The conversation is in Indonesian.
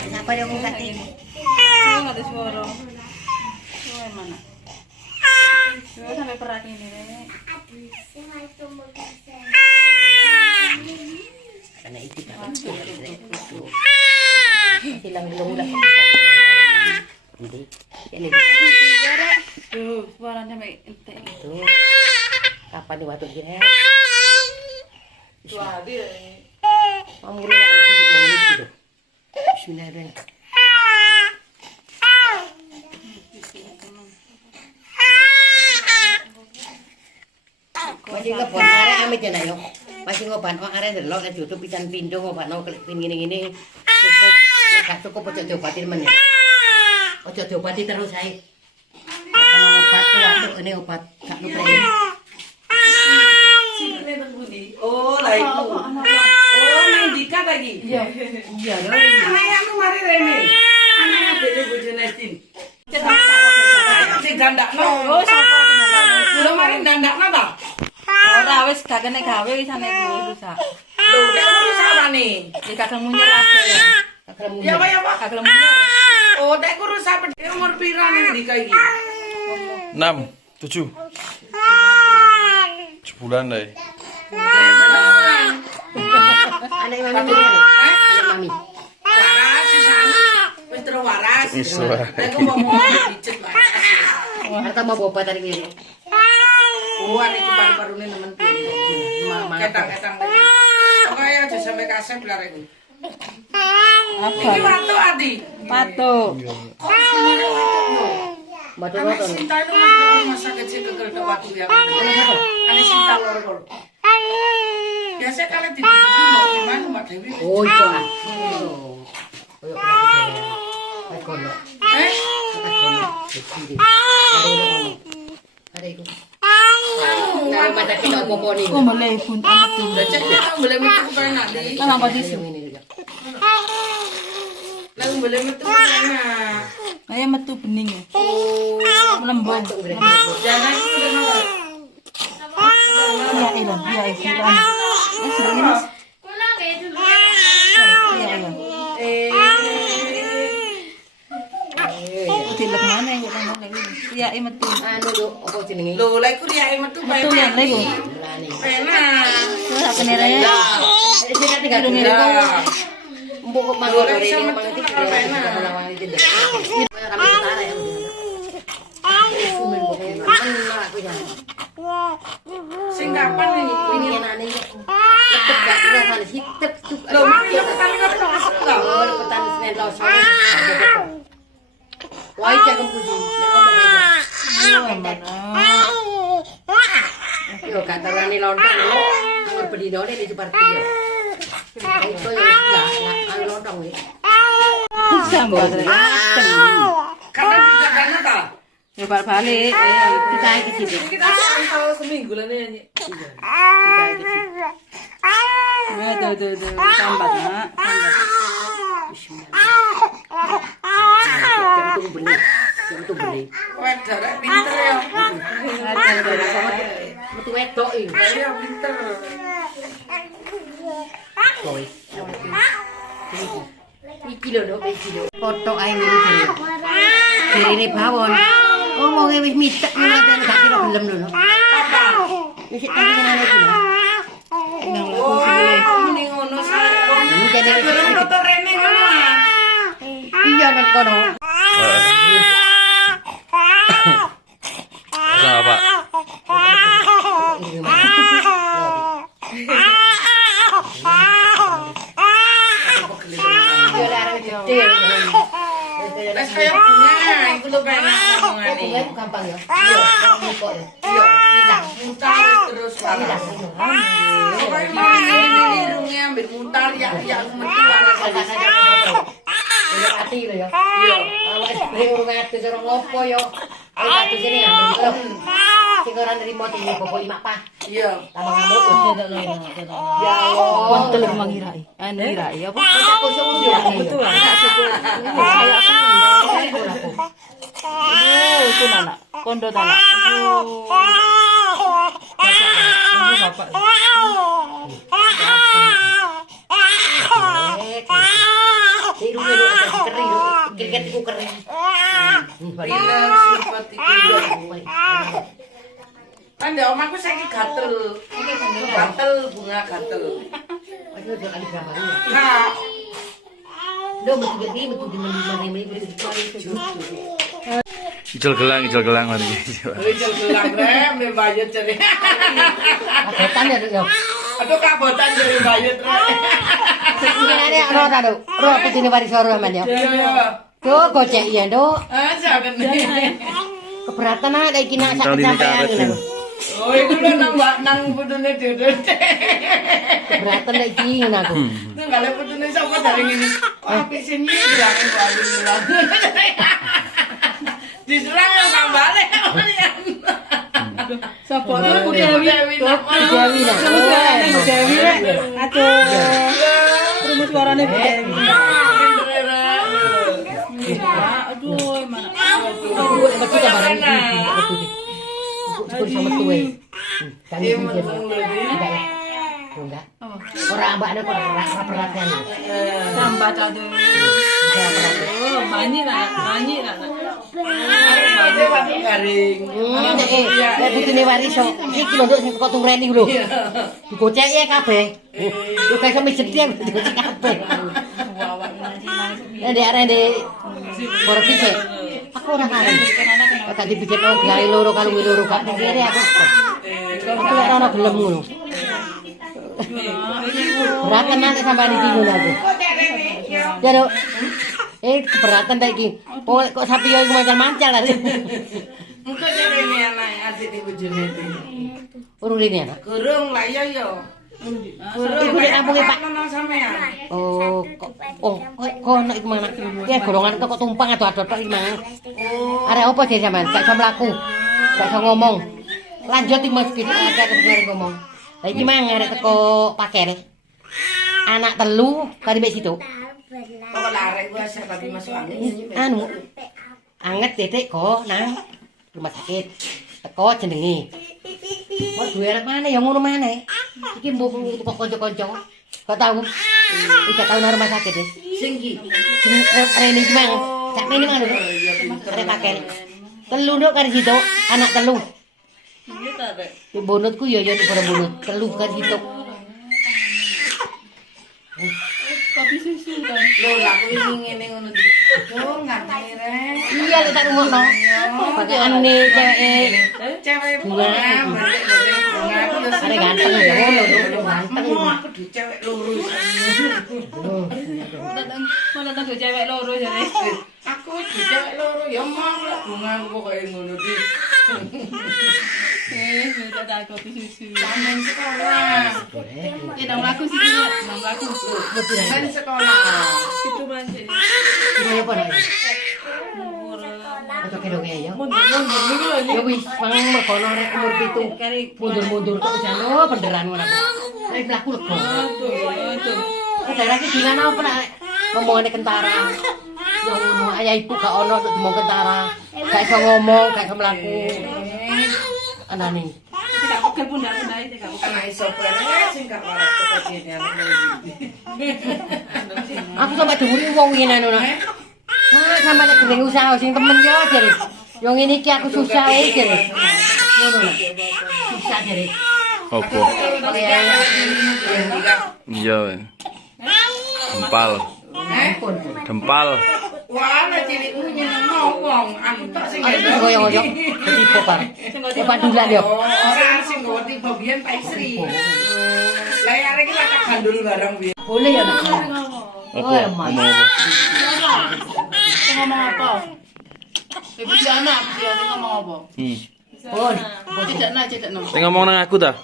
Kenapa dia mau ganti? Nggak ada suara. Suara mana? Suara sampai perak ini deh. Karena itu kan hilang ulang. Ini Tuh, suaranya sampai ente. tuh kapan di waktu dia? Suara dia. Mau mulai itu. Bismillahirrahmanirrahim. Masih ngeban arek amit ya nak yo. Masih ngoban arek delok nek YouTube pisan pindho ngobano pin ngene-ngene cukup nek gak cukup aja diobati men. Aja diobati terus ae. Ono obat watuk ini obat gak lupa. Oh, lah itu. Oh, Mendika lagi. Iya. Iya lho. Anaknya anu mari rene. Anaknya beda bojone Tin. Sing gandakno. Oh, sapa kendalane? Lho mari dandakno ta? Ora wis gak kena gawe wis ane rusak. Lho, nek rusak apane? Di kadang munyer aja. Ya apa ya, Pak? Kagak munyer. Oh, nek ku rusak pedhe umur pira Mendika iki? 6, 7 sebulan deh. Anak mami lho. Anak mami. Waras sisan. Wis terus waras. Wis waras. Nek ku mau dipijet waras. Harta mau obat tadi ini. Oh, ane ku paru-parune nemen Mama. Ketang-ketang. Oke, aja sampai kasep lah iku. Iki watu Adi. Patuk. Batu Anak roton. Sinta itu mas masa kecil kekel ke waktu yang anak Sinta lor. Biasa kalau di gimana Mbak Dewi? Oh, itu ah. Oh, ayo kono. Eh? Ada itu. Nah, mata kita opo nih. Kok mulai pun amat tuh. Cek dia boleh metu ke nanti. Kan apa sih? Lalu boleh metu ke mana? Kayak metu bening ya. Lembong. Jangan itu kenapa? Iya, ilang. Iya, ilang. Sini Mas. Iya, ilang. Tilak mana yang kita mau lagi? Iya, metu. Anu lho, opo jenenge? Lo, lagi dia metu Metu yang lagi. Lani. Enak. Terus apa nih raya? Sing tinggal dulu. Mbok kok manggo ora iki nang iki lawang iki. Kami utara ya. Sumen kok enak aku ya. Sing kapan ini? Ini enane iki. Lepet gak rasane hitep tuh. Lo, mari lepetan ngono asal lo. Oh, lepetan Senin Selasa. Wah, cakep puji. Nek ngomong aja. Yo gak terani lontong lho. Anggur bedinone di seperti yo. Itu yo enggak lontong iki. Sambar. Karena tidak karena tak. Ya balik. Kita iki situ. Kita antau seminggu lah nih. Kita iki situ. Ya tuh. Sambat, Nak. Sambat. Jam itu beli. Jam itu beli. Wedok pinter ya. Metu wedok iki. Dia pinter. Boy. Iki lho, Dok, iki lho. Foto ae ngono jare. Jarine bawon. Omonge wis mitek ngono gak kira gelem lho. Apa? Wis tak kenane iki lho. Oh, ini ngono saya. Jadi Belum dokter Rene ngono. iya nek kono. Sama Pak. Yo larang gede. Wes kaya bunga, iku lho pengen ngomongane. Bunga itu gampang ya. Yo, kok ya. Yo, hilang. Mutar terus waras. Pokoknya ini irungnya ambil mutar ya metu waras. Yo ati lho ya. Yo. Awak urung ati karo ngopo yo. Ayo ati sini ya. Sing ora nrimo iki bobok lima pa. Iya. Tambah ngamuk. Ya Allah. Kontel mangirai. Anu irai apa? Kusuk ya. Betul. Tak syukur. Ini saya kan. Oh, itu Nana. Kondo talak. Bapak. Tiru lu kering, keringat iku kering. Bilang seperti itu. Kan di omahku saiki gatel. Gatel bunga gatel. Aduh, jangan kali gambarnya. Nah, Lo betul di mana Ijol gelang lagi. Rijal gelang rem nih bayut jadi. Kabotan ya, Dok. Aduh kabotan jadi bayut rem. Sebenarnya roh tadi, roh apa sini waris roh man ya. Iya. Tuh gocek ya, Dok. Jangan nih. Keberatan ada iki nak sakit sampean ngono. Oh itu lo nang putune duduk. Keberatan ada iki ngono aku. Tuh kalau putune siapa dari ini? Apa sini bilangin balik bilang. Diserang yang kembali. Sopo Bu Dewi. Dewi nak. Bu Dewi rek. Aduh. Rumus suarane Bu Dewi. Aduh, mana? Betul tak barang ini. Betul sama tuwe. Kami pikir enggak ya. Enggak. Orang mbak ada kok perhatian. Sambat aduh. Oh, banyak lah. Ada waktu garing. Butune waris kok. Iki lho Dok sing kok tureni lho. Digocek ya kabeh. Lu kayak kami sedih digocek kabeh. Ndek arek ndek Borok iki. Aku ora karen. Kok dipijit nang gawe loro karo loro gak kere aku. Aku ora ono gelem ngono. Beratan nanti sampai di sini aku. Ya Dok. Keberatan tak iki. Oh kok sapi yo mancal-mancal lah. Engko jarene anak adik ibu jene iki. Urung rene anak. Gurung lah ya yo. Iku nek kampunge Pak. Sampean. Oh, kok nek iku mana? Ya golongan kok tumpang ado-ado tok iki mang. Arek opo sih sampean? Gak iso mlaku. Gak iso ngomong. Lanjut iki Mas Gede arek ngomong. Lah iki mang arek teko Pakere. Anak telu kali mek situ. Kok larek gua asal tadi masuk angin. Anu. Anget titik kok nang rumah sakit. Teko jenenge. Kok duwe anak mana ya ngono maneh. Iki mbok kok kanca-kanca. Kok tau. Iki tau nang rumah sakit. Sing iki. Sing rene iki mang. Sak mene mang lho. Arek Pakere. Telu nduk kari situ, anak telu. Iki ta, Rek. Di bonutku ya di bonut telu kari situ. Kopi susu kan. Lho lah kuwi ngene ngono iki. Oh ngerti rek. Iya lek tak rungokno. Pakaiane Cewek bunga, balik bunga aku lho arek ganteng ya ngono lho, ganteng. aku di cewek loro. Mana tak cewek loro jare. Aku di cewek loro ya mau lah bunga aku pokoke ngono di. Minta tak kopi susu. Sampeyan sekolah. Ya nang aku sih, nang aku. Sampeyan sekolah. Itu manjir. Ini apa nek? Ojo kedoke ya. Mundur niku lho. Ya wis, mang mergono arek umur 7 mundur-mundur kok jan beneran ngono. Nek mlaku lega. Aduh. Daerah iki dilan apa nek ngomongane kentara. Ya ngono ayah ibu gak ono ngomong kentara. Gak iso ngomong, gak iso mlaku. Anane. Tidak pegel pundak-pundak iki gak pegel. Anak iso prene sing gak waras kepedene aku. Aku sampe diwuri wong ngene ngono. Mak sampe nek gede usaha sing temen yo jare. Yo ngene iki aku susah wae jare. Ngono lho. Susah jare. Opo? Iya. Dempal. Wah, ana cilikmu nyeneng ngomong, aku tok sing Ayo goyong-goyong. Dadi popar. Padulan yo. ora sing nggawa tiba biyen Pak Isri. Lah ya arek iki tak gandul bareng biyen. Boleh ya nak. Opo? Oh, emang. Ngomong apa? Ngomong apa? Ibu Diana ngomong apa? Pun. Tidak nak, tidak nak. Sing ngomong nang aku ta?